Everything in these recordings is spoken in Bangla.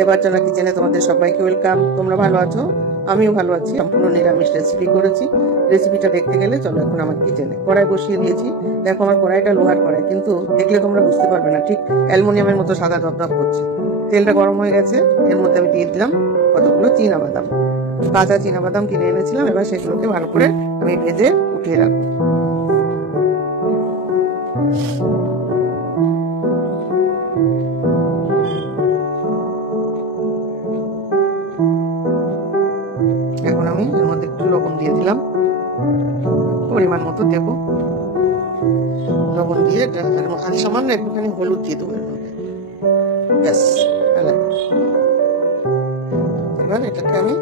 দেবার্চনা কিচেনে তোমাদের সবাইকে ওয়েলকাম। তোমরা ভালো আছো? আমিও ভালো আছি। সম্পূর্ণ নিরামিষ রেসিপি করেছি। রেসিপিটা দেখতে গেলে চলো এখন আমার কিচেনে। কড়াই বসিয়ে দিয়েছি। দেখো আমার কড়াইটা লোহার কড়াই, কিন্তু দেখলে তোমরা বুঝতে পারবে না, ঠিক অ্যালুমিনিয়ামের মতো সাদা ধপধপ করছে। তেলটা গরম হয়ে গেছে। এর মধ্যে আমি দিয়ে দিলাম কতগুলো চীনাবাদাম। কাঁচা চীনাবাদাম কিনে এনেছিলাম। এবার সেগুলোকে ভালো করে আমি ভেজে উঠিয়ে রাখবো। এখন আমি এর মধ্যে একটু লবণ দিয়ে দিলাম, পরিমাণ মতো দেব। লবণ দিয়ে আর সামান্য একটুখানি হলুদ দিয়ে দেবো এর মধ্যে, ব্যাস। এবার এটাকে আমি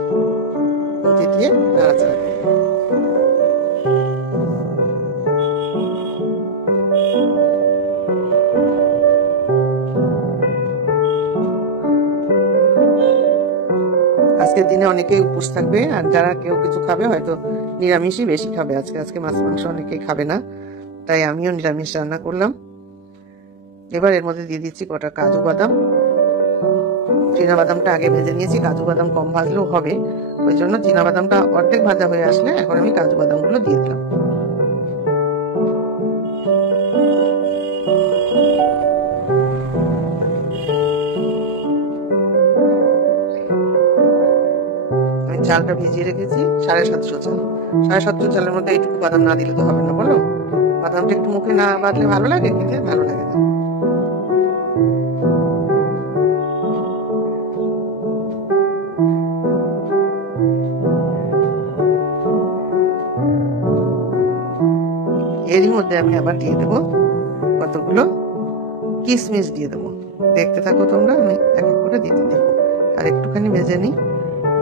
দিয়ে নাড়াচাড়া করব। আজকের দিনে অনেকেই উপোস থাকবে, আর যারা কেউ কিছু খাবে হয়তো নিরামিষই বেশি খাবে। আজকে মাছ মাংস অনেকেই খাবে না, তাই আমিও নিরামিষ রান্না করলাম। এবার এর মধ্যে দিয়ে দিচ্ছি কটা কাজু বাদাম। চীনাবাদামটা আগে ভেজে নিয়েছি, কাজু বাদাম কম ভাজলেও হবে, ওই জন্য চীনাবাদামটা অর্ধেক ভাজা হয়ে আসলে এখন আমি কাজু বাদামগুলো দিয়ে দিলাম। চালটা ভিজিয়ে রেখেছি 750 চাল। 750 চালের মধ্যে এইটুকু বাদাম না দিলে তো হবে না, বলো? বাদামটা একটু মুখে না বাঁধলে ভালো লাগে, খেতে ভালো লাগে না। এরই মধ্যে আমি আবার দিয়ে দেবো কতগুলো কিশমিশ দিয়ে দেবো। দেখতে থাকো তোমরা, আমি এক এক করে দিতে দেবো। আর একটুখানি ভেজে নিই,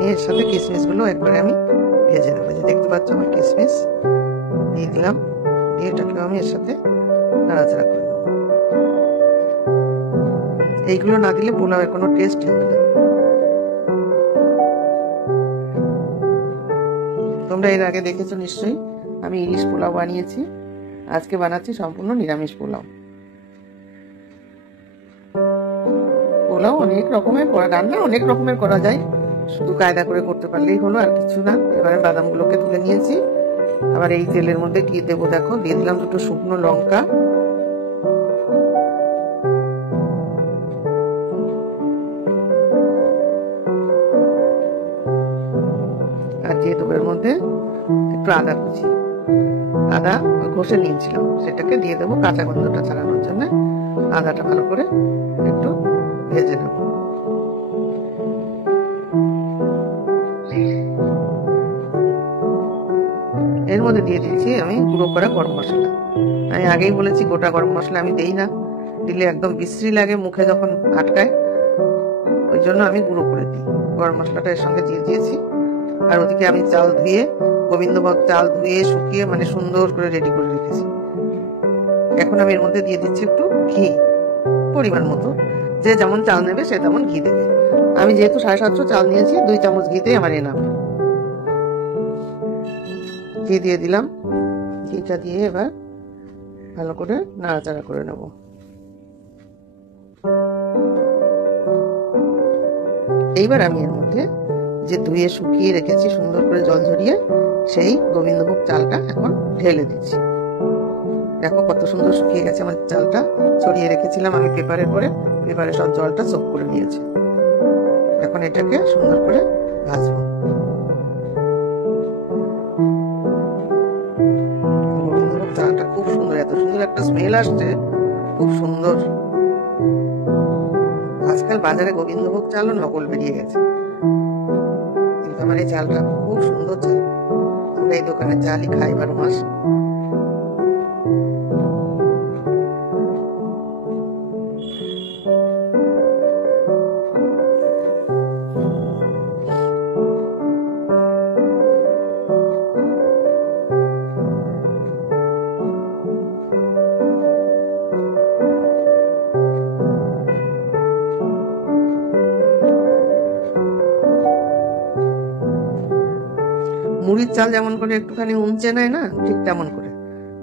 এর সাথে কিশমিশ গুলো একবারে আমি ভেজে নেবো। যে দেখতে পাচ্ছ আমার কিশমিশ দিয়ে দিলাম, দিয়ে এটাকে আমি এর সাথে নাড়াচাড়া করে নেবো। এইগুলো না দিলে পোলাওয়ের কোনো টেস্ট হবে না। তোমরা এর আগে দেখেছো নিশ্চয়ই, আমি ইলিশ পোলাও বানিয়েছি। আজকে বানাচ্ছি সম্পূর্ণ নিরামিষ পোলাও। পোলাও অনেক রকমের রান্না অনেক রকমের করা যায়, শুধু কায়দা করে করতে পারলেই হলো, আর কিছু না। এবারে বাদামগুলোকে তুলে নিয়েছি। আবার এই তেলের মধ্যে কি দেবো দেখো, দিয়ে দিলাম দুটো শুকনো লঙ্কা, আর দিয়ে দেবো এর মধ্যে একটু আদা কুচি। আদা ঘষে নিয়েছিলাম, সেটাকে দিয়ে দেবো কাঁচা গন্ধটা ছাড়ানোর জন্য। আদাটা ভালো করে একটু ভেজে নেব। এর মধ্যে দিয়ে দিচ্ছি আমি গুঁড়ো করা গরম মশলা। আমি আগেই বলেছি গোটা গরম মশলা আমি দেই না, দিলে একদম বিশ্রী লাগে মুখে যখন আটকায়, ওই জন্য আমি গুঁড়ো করে দিই। গরম মশলাটা এর সঙ্গে দিয়ে দিয়েছি। আর ওদিকে আমি চাল ধুয়ে, গোবিন্দভোগ চাল ধুয়ে শুকিয়ে মানে সুন্দর করে রেডি করে রেখেছি। এখন আমি এর মধ্যে দিয়ে দিচ্ছি একটু ঘি, পরিমাণ মতো। যে যেমন চাল নেবে সে তেমন ঘি দেবে। আমি যেহেতু 750 চাল নিয়েছি, 2 চামচ ঘিতে আমার এনাফ। ঘি দিয়ে দিলাম। ঘিটা দিয়ে এবার ভালো করে নাড়াচাড়া করে নেব। এইবার আমি এর মধ্যে যে ধুয়ে শুকিয়ে রেখেছি সুন্দর করে জল ঝরিয়ে, সেই গোবিন্দভোগ চালটা এখন ঢেলে দিচ্ছি। দেখো কত সুন্দর শুকিয়ে গেছে আমার চালটা। ছড়িয়ে রেখেছিলাম আমি পেপারের পরে, পেপারে সব জলটা সোক করে নিয়েছে। এখন এটাকে সুন্দর করে ভাজবো। গোবিন্দভোগ চালটা খুব সুন্দর, এত সুন্দর একটা স্মেল আসছে, খুব সুন্দর। আজকাল বাজারে গোবিন্দভোগ চালও নকল বেরিয়ে গেছে, কিন্তু আমার এই চালটা খুব সুন্দর চাল। আমরা এই দোকানের চালই খাই 12 মাস। মুড়ির চাল যেমন করে একটুখানি উমচে নেয় না, ঠিক তেমন করে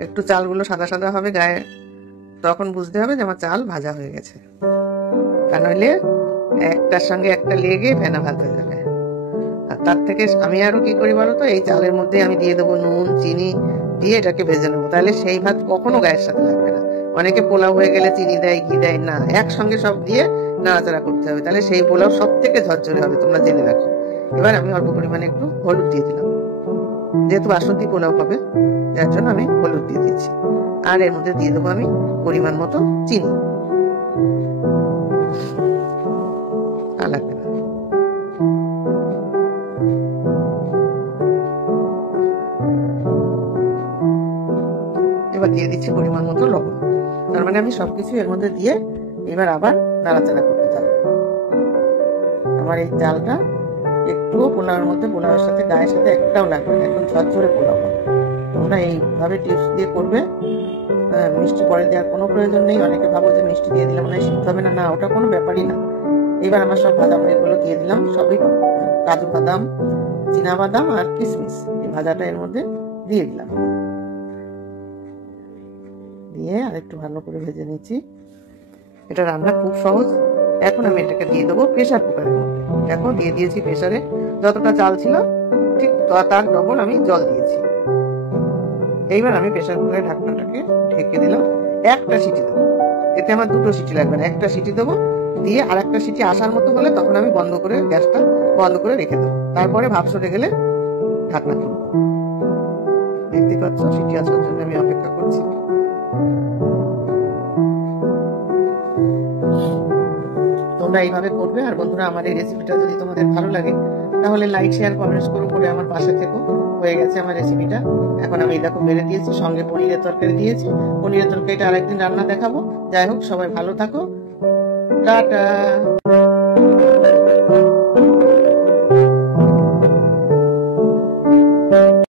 একটু চালগুলো সাদা সাদা হবে গায়ে, তখন বুঝতে হবে যে আমার চাল ভাজা হয়ে গেছে। তা নইলে একটার সঙ্গে একটা লেগে ফেনা ভাত হয়ে যাবে। আর তার থেকে আমি আরো কি করি বলো তো, এই চালের মধ্যে আমি দিয়ে দেবো নুন চিনি দিয়ে এটাকে ভেজে নেবো, তাহলে সেই ভাত কখনো গায়ের সাথে লাগবে না। অনেকে পোলাও হয়ে গেলে চিনি দেয় ঘি দেয়, না, একসঙ্গে সব দিয়ে নাড়াচাড়া করতে হবে, তাহলে সেই পোলাও সব থেকে ঝরঝরে হবে, তোমরা জেনে রাখো। এবার আমি অল্প পরিমাণে একটু হলুদ দিয়ে দিলাম, যেহেতু বাসন্তী পোলাও হবে যার জন্য আমি হলুদ দিয়ে দিচ্ছি। আর এর মধ্যে দিয়ে দেবো আমি পরিমাণ মতো চিনি, আর লাগবে না। এবার দিয়ে দিচ্ছি পরিমাণ মতো লবণ। তার মানে আমি সবকিছু এর মধ্যে দিয়ে এবার আবার নাড়াচাড়া করতে থাকবো। আমার এই চালটা একটুও পোলাওয়ের মধ্যে, পোলাওয়ের সাথে গায়ের সাথে একটাও লাগবে না, একদম ঝরঝরে পোলাও হবে। তোমরা এইভাবে টিপস দিয়ে করবে। মিষ্টি পরে দেওয়ার কোনো প্রয়োজন নেই। অনেকে ভাবো যে মিষ্টি দিয়ে দিলে মনে হয় সিদ্ধ হবে না, না, ওটা কোনো ব্যাপারই না। এবার আমার সব বাদাম এগুলো দিয়ে দিলাম, সবই কাজু বাদাম, চীনা বাদাম আর কিশমিশ, এই ভাজাটা এর মধ্যে দিয়ে দিলাম। দিয়ে আর একটু ভালো করে ভেজে নিচ্ছি। এটা রান্না খুব সহজ। এখন আমি এটাকে দিয়ে দেবো প্রেসার কুকারের মধ্যে। দেখো দিয়ে দিয়েছি প্রেসারে, যতটা চাল ছিল ঠিক তার ডবল আমি জল দিয়েছি। এইবার আমি প্রেসার কুকারের ঢাকনাটাকে ঢেকে দিলাম, একটা সিটি দেবো। এতে আমার দুটো সিটি লাগবে না, একটা সিটি দেবো, দিয়ে আর একটা সিটি আসার মতো হলে তখন আমি বন্ধ করে গ্যাসটা বন্ধ করে রেখে দেবো। তারপরে ভাপ সরে গেলে ঢাকনা খুলবো। দেখতে পাচ্ছ সিটি আসার জন্য আমি অপেক্ষা করছি। তোমরা এইভাবে করবে। আর বন্ধুরা, আমার এই রেসিপিটা যদি তোমাদের ভালো লাগে তাহলে লাইক শেয়ার কমেন্টস করে আমার পাশে থেকো। হয়ে গেছে আমার রেসিপিটা। এখন আমি দেখো বেড়ে দিয়েছি, সঙ্গে পনিরের তরকারি দিয়েছি। পনিরের তরকারিটা আরেকদিন রান্না দেখাবো। যাই হোক, সবাই ভালো থাকো, টাটা।